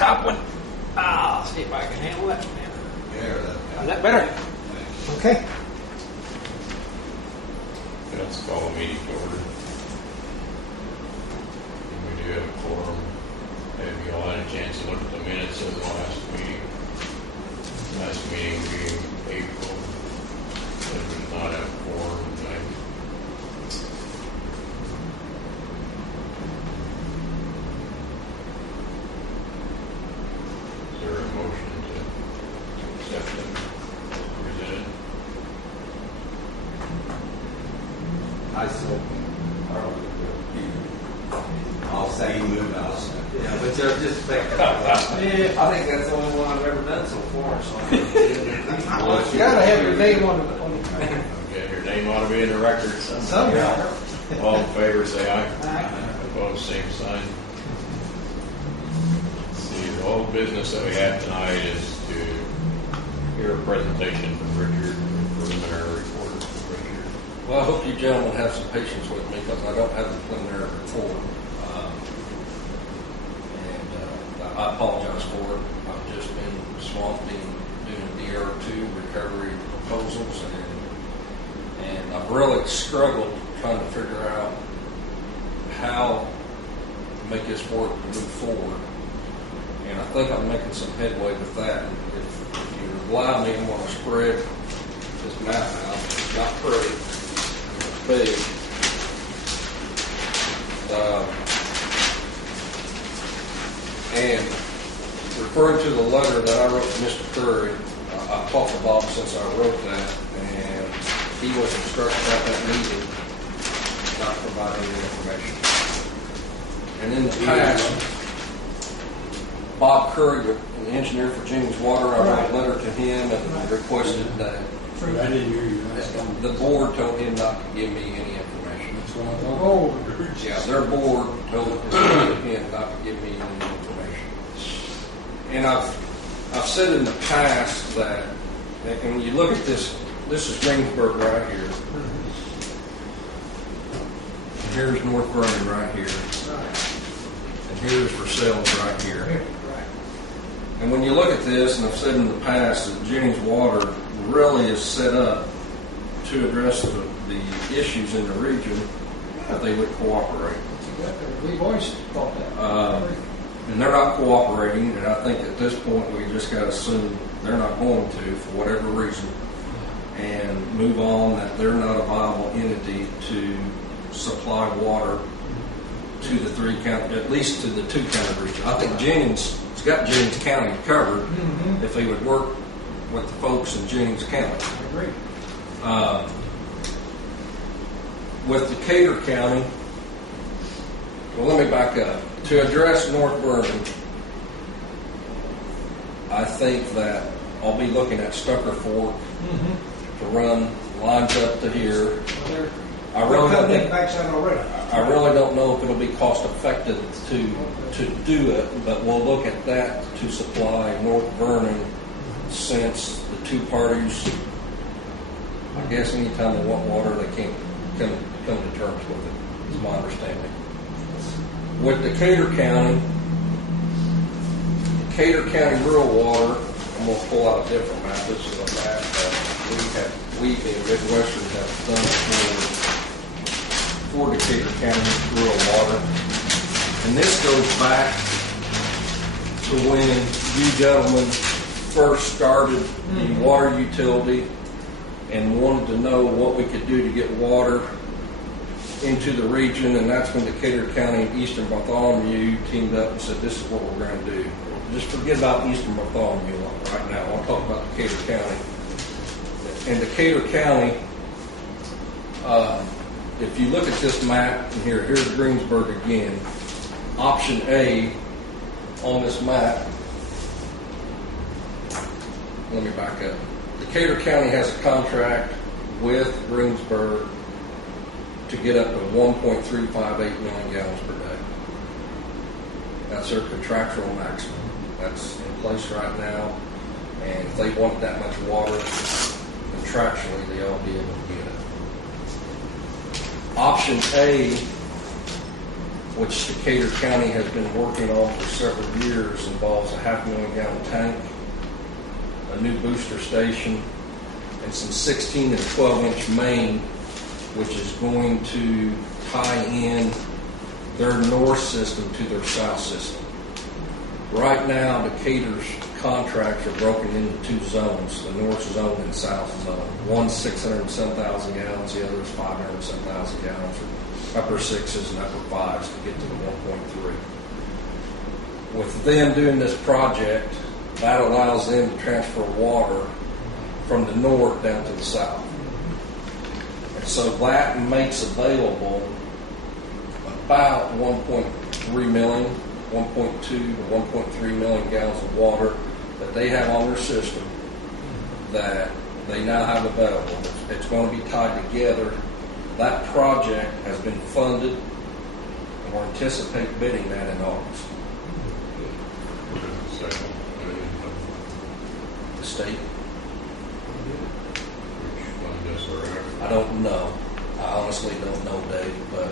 top one. I'll see if I can handle that. Is that better? Okay. Let's call a meeting to order. And we do have a quorum. Have you all had a chance to look at the minutes of the last meeting? Last meeting being April. But we did not have a quorum tonight. Is there a motion to accept them presented? I'll say you move out. Yeah, but they're just I think that's the only one I've ever done so far. So You gotta have your name on the. Okay, your name ought to be in the record somehow. All in favor, say aye. Aye. Opposed, same sign. Let's see, the whole business that we have tonight is to hear a presentation from Richard, preliminary report from Richard. Well, I hope you gentlemen have some patience with me because I don't have the preliminary report. I apologize for it. I've just been swamped in doing DR2 recovery proposals, and I've really struggled trying to figure out how to make this work to move forward. And I think I'm making some headway with that. If you allow me, I'm going to spread this map out. It's not pretty. It's big. And referring to the letter that I wrote to Mr. Curry, I've talked to Bob since I wrote that, and he was instructed at that meeting not to provide any information. And in the past, Bob Curry, the engineer for Jennings Water, I wrote a letter to him and requested that I didn't hear you. the board told him not to give me any information. That's what I thought. Yeah, their board told him not to give me any information. And I've said in the past that, and when you look at this is Greensburg right here. And here's North Vernon right here. And here's Versailles right here. And when you look at this, and I've said in the past that Jennings Water really is set up to address the issues in the region, that they would cooperate. We've always thought that. And they're not cooperating, and I think at this point we just got to assume they're not going to, for whatever reason, and move on that they're not a viable entity to supply water to the three county, at least to the two county region. I think Jennings has got Jennings County covered if they would work with the folks in Jennings County. I agree. With Decatur County, well, let me back up. To address North Vernon, I think that I'll be looking at Stucker Fork to run lines up to here. I really don't know if it'll be cost effective to do it, but we'll look at that to supply North Vernon, since the two parties, I guess anytime they want water, they can't come to terms with it, is my understanding. With Decatur County Rural Water, I'm going to pull out a different map. This is a map that we in Midwestern have done for Decatur County Rural Water. And this goes back to when you gentlemen first started the water utility and wanted to know what we could do to get water into the region, and that's when Decatur County and Eastern Bartholomew teamed up and said, this is what we're going to do. Just forget about Eastern Bartholomew right now. I'll talk about Decatur County. In Decatur County, if you look at this map, and here's Greensburg again, option A on this map, let me back up. Decatur County has a contract with Greensburg to get up to 1.358 million gallons per day. That's their contractual maximum. That's in place right now. And if they want that much water, contractually, they ought to be able to get it. Option A which Decatur County has been working on for several years, involves a 500,000-gallon tank, a new booster station, and some 16 and 12-inch main, which is going to tie in their north system to their south system. Right now, Decatur's contracts are broken into two zones, the north zone and south zone. One's 607,000 gallons, the other is 507,000 gallons, or upper sixes and upper fives to get to the 1.3. With them doing this project, that allows them to transfer water from the north down to the south. And so that makes available about 1.3 million, 1.2 to 1.3 million gallons of water that they have on their system that they now have available. It's going to be tied together. That project has been funded, and we're anticipating bidding that in August. Second, The state, which fund is there? I don't know. I honestly don't know, Dave, but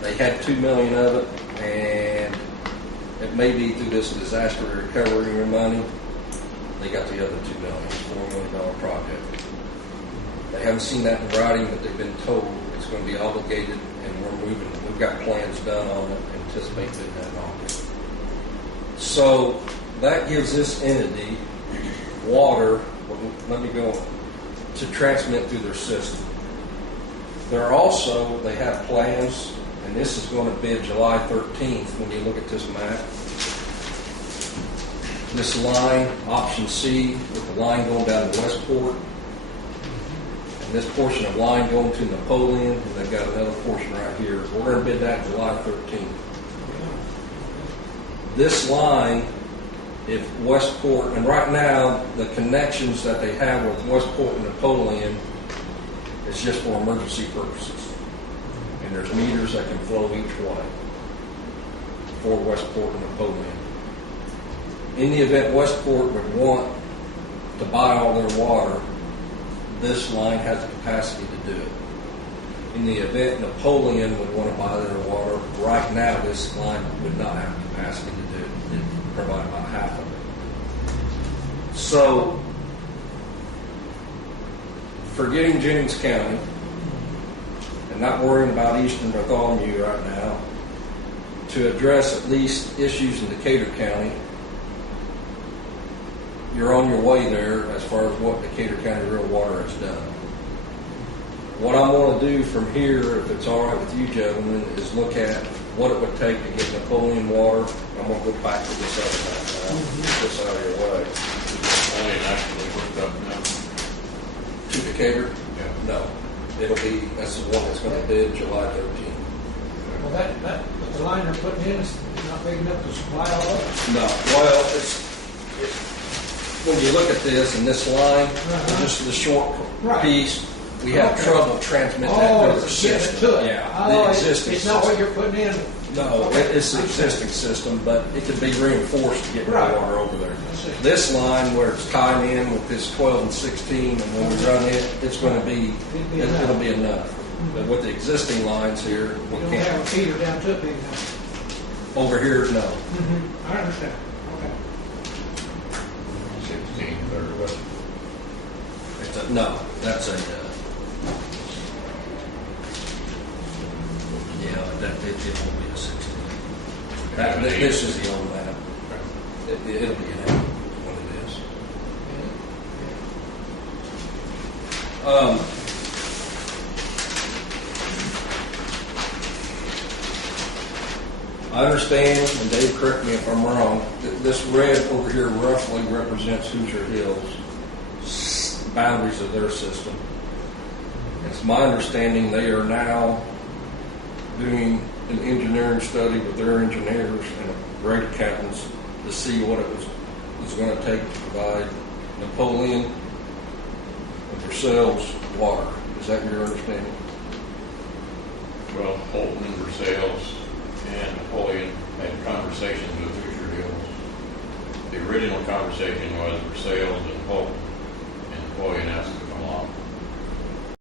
they had $2 million of it, and it may be through this disaster recovery money. They got the other $2 million, $4 million project. They haven't seen that in writing, but they've been told it's going to be obligated, and we're moving. We've got plans done on it, anticipate bidding that in August. So that gives this entity water, let me go, to transmit through their system. They have plans, and this is going to bid July 13th when you look at this map. This line, option C, with the line going down to Westport, and this portion of line going to Napoleon, and they've got another portion right here. We're going to bid that July 13th. This line, if Westport, and right now the connections that they have with Westport and Napoleon is just for emergency purposes. And there's meters that can flow each way for Westport and Napoleon. In the event Westport would want to buy all their water, this line has the capacity to do it. In the event Napoleon would want to buy their water, right now this line would not have the capacity to do it. It'd provide about half of it. So, forgetting Jennings County and not worrying about Eastern Bartholomew right now, to address at least issues in Decatur County, you're on your way there as far as what Decatur County Real Water has done. What I'm going to do from here, if it's all right with you gentlemen, is look at what it would take to get Napoleon water. I'm going to go back to this other map now, get this out of your way. Napoleon actually hooked up now. To Decatur? Yeah. No. That's the one that's going to bid July 13th. Well, that the line they're putting in is not big enough to supply all of it. No. Well, when you look at this and this line, just the short piece, we have trouble transmitting that to the system. Yeah, the existing it's not what you're putting in. No, it's the existing system, but it could be reinforced to get more water over there. This line where it's tied in with this 12 and 16, and when we run it, it's going to be, it'll be enough. But with the existing lines here, we You don't can't. have a feeder down to it big enough. Over here, no. I understand. Okay. 16, third west. No, that's a, it won't be a 16. This is the old map. It'll be an 8 when it is. I understand, and Dave, correct me if I'm wrong, this red over here roughly represents Hoosier Hills, boundaries of their system. It's my understanding they are now doing an engineering study with their engineers and great accountants to see what it was going to take to provide Napoleon and yourselves water. Is that your understanding? Well, Holton and Versailles and Napoleon had conversations with Hoosier Hills. The original conversation was Versailles and Holton, and Napoleon asked